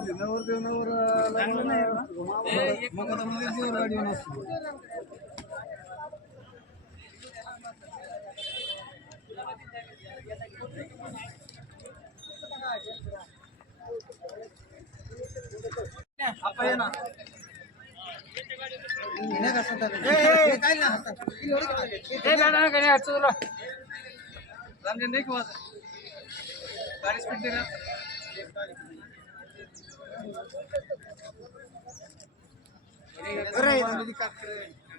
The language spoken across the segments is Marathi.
देवनावर देवनावर मग Ini kan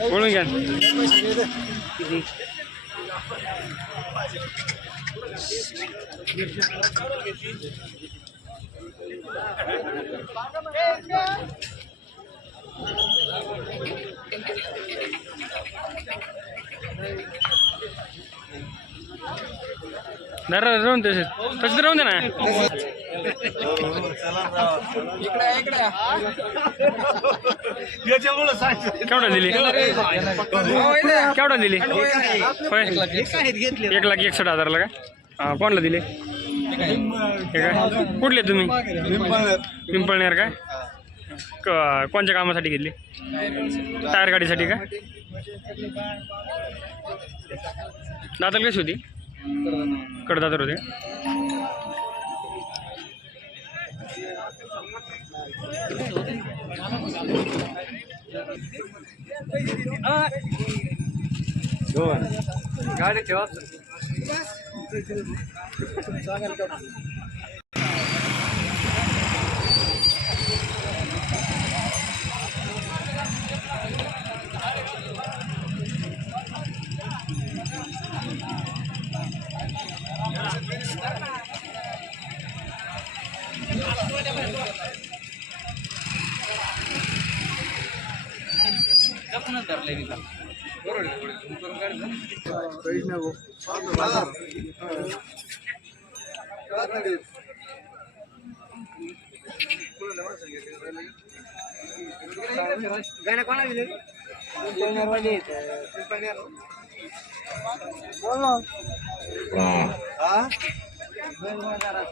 बोलून घ्या जरा राहून तसे तसं राहून दे ना. केवढा दिली? केवढा दिली? होय. एक लाख एकसष्ट हजाराला का? हा, कोणाला दिले? हे काय? कुठले तुम्ही? पिंपळनेर का? क- कोणत्या कामासाठी घेतली? टायर गाडीसाठी का? दादल कशी होती? कडदातर होते गाडी ठेवा. गाणं कोणा दिले बोल 你不用看下来